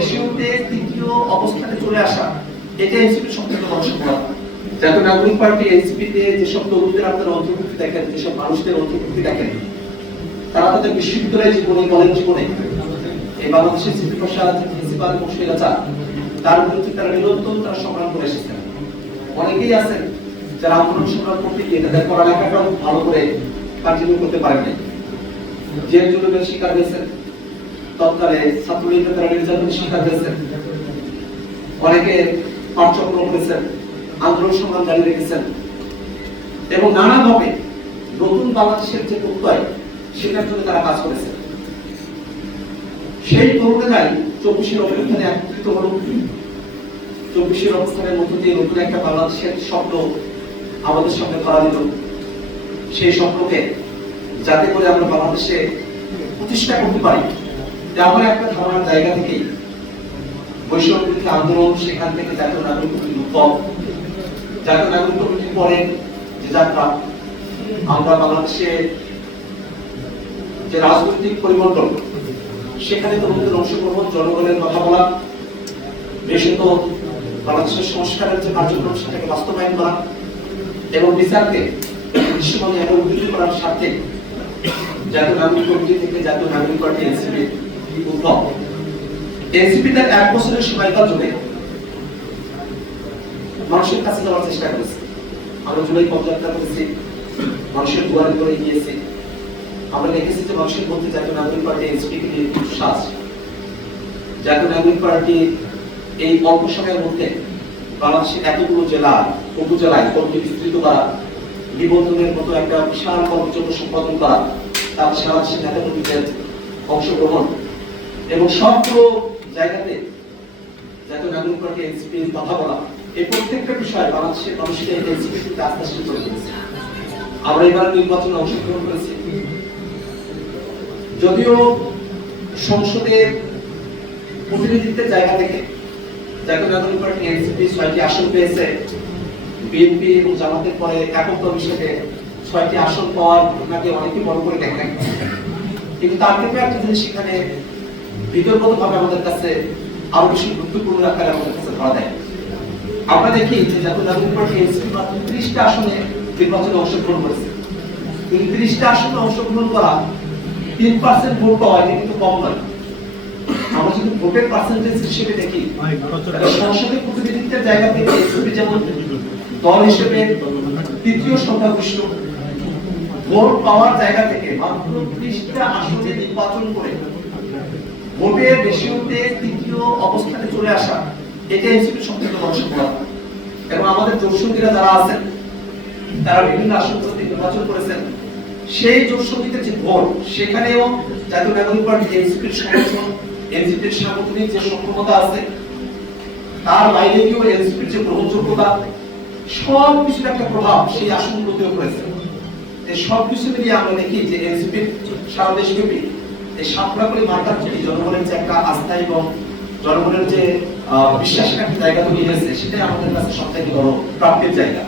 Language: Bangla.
রেশিওতে তৃতীয় অবস্থানে চলে আসা, এটা এনসিপির সবথেকে বড় সফলতা। জাতীয় নাগরিক পার্টি এনসিপিতে যেসব তরুণদের আপনারা অন্তর্ভুক্তি দেখেন, যেসব মানুষদের অন্তর্ভুক্তি দেখেন, তারা তাদের বিশ্ববিদ্যালয় জীবনে, কলেজ জীবনে এই বাংলাদেশের সিপি প্রসাদ, প্রিন্সিপাল মুশকিলাচা, তার বিরুদ্ধে তারা নিরন্তর তারা সংগ্রাম করে এসেছেন। অনেকেই আছেন যারা আন্দোলন সংগ্রাম করতে গিয়ে তাদের পড়ালেখাটাও ভালো করে কন্টিনিউ করতে পারেন নাই, জেল জুলুমের শিকার হয়েছেন, তৎকালে ছাত্রলীগের তারা নির্যাতনের শিকার হয়েছেন, অনেকে পাঠচক্র করেছেন, আন্দোলন সংগ্রাম জারি রেখেছেন এবং নানাভাবে নতুন বাংলাদেশের যে প্রত্যয় সেটার জন্য তারা কাজ করেছেন। সেই তরুণেরাই 24-এর অভ্যুত্থানে একত্রিত হল। 24-এর অভ্যুত্থানের মধ্য দিয়ে নতুন একটা বাংলাদেশের স্বপ্ন আমাদের সামনে ধরা দিল। সেই স্বপ্নকে যাতে করে আমরা বাংলাদেশে প্রতিষ্ঠা করতে পারি, এমন একটা ধারণার জায়গা থেকেই বৈষম্য বিরোধী আন্দোলন, সেখান থেকে জাতীয় নাগরিক কমিটির উদ্ভব। জাতীয় নাগরিক কমিটির পরে যে যাত্রা, আমরা বাংলাদেশে যে রাজনৈতিক পরিবর্তন, সেখানে তরুণদের অংশগ্রহণ, জনগণের কথা বলা, বিশেষত বাংলাদেশের সংস্কারের যে কার্যক্রম সেটাকে বাস্তবায়ন করা এবং বিচারকে দৃশ্যমানে আরো উন্নীত করার স্বার্থে জাতীয় নাগরিক কমিটি থেকে জাতীয় নাগরিক পার্টি এনসিপি উদ্ভব। এনসিপি তার 1 বছরের সময়কাল জুড়ে মানুষের কাছে যাওয়ার চেষ্টা করেছে। আমরা জুলাই পদযাত্রা করেছি, মানুষের দুয়ারে দুয়ারে গিয়েছি। আমরা দেখেছি যে মানুষের মধ্যে জাতীয় নাগরিক পার্টি এনসিপি কে নিয়ে বিশ্বাস। জাতীয় নাগরিক পার্টি এই অল্প সময়ের মধ্যে বাংলাদেশের এতগুলো জেলা, উপজেলায় কর্মী বিস্তৃত করা, নিবন্ধনের মতো একটা বিশাল কর্মযজ্ঞ সম্পাদন করা, তার সারা দেশের নেতাকর্মীদের অংশগ্রহণ এবং সবগুলো জায়গাতে জাতীয় নাগরিক পার্টি এনসিপির কথা বলা, এই প্রত্যেকটা বিষয় বাংলাদেশের মানুষকে এনসিপির প্রতি আস্থা সৃষ্টি করে দিয়েছে। আমরা এবার নির্বাচনে অংশগ্রহণ করেছি। যদিও সংসদে প্রতিনিধিত্বের জায়গা থেকে জাতীয় নাগরিক পার্টি এনসিপি 6টি আসন পেয়েছে, বিএনপি এবং জামাতের পরে একক দল হিসেবে 6টি আসন পাওয়ার ঘটনাকে অনেকে বড় করে দেখেন, কিন্তু তার থেকে একটা জিনিস সেখানে বিতর্কভাবে আমাদের কাছে আরো বেশি গুরুত্বপূর্ণ আকারে আমাদের কাছে ধরা দেয়। আমরা দেখি যে জাতীয় নাগরিক পার্টি এনসিপি মাত্র 30টা আসনে নির্বাচনে অংশগ্রহণ করেছে। 30টা আসনে অংশগ্রহণ করা 3% ভোট পাওয়া, এটা কিন্তু কম নয়। আমরা যদি ভোটের পার্সেন্টেজ হিসেবে দেখি, সংসদে প্রতিনিধিত্বের জায়গা থেকে এনসিপি যেমন দল হিসেবে তৃতীয় সংখ্যাগরিষ্ঠ, ভোট পাওয়ার জায়গা থেকে মাত্র 30টা আসনে নির্বাচন করে ভোটের রেশিওতে তৃতীয় অবস্থানে চলে আসা, এটা এনসিপির সবথেকে বড় সফলতা। এবং আমাদের জোটসঙ্গীরা যারা আছেন, তারা বিভিন্ন আসনগুলোতে নির্বাচন করেছেন, সেই জোটসঙ্গীদের যে ভোট, সেখানেও জাতীয় নাগরিক পার্টি এনসিপির সমর্থন, এনসিপির সাংগঠনিক যে সক্ষমতা আছে, তার বাইরে গিয়েও এনসিপির যে গ্রহণযোগ্যতা, সব কিছুর একটা প্রভাব সেই আসনগুলোতেও পড়েছে। এই সব কিছু মিলিয়ে আমরা দেখি যে এনসিপির সারা দেশব্যাপী এই সাতরাকলি মার্কার প্রতি জনগণের যে একটা আস্থা এবং জনগণের যে বিশ্বাসের একটা জায়গা তৈরি হয়েছে, সেটাই আমাদের কাছে সবথেকে বড় প্রাপ্তির জায়গা।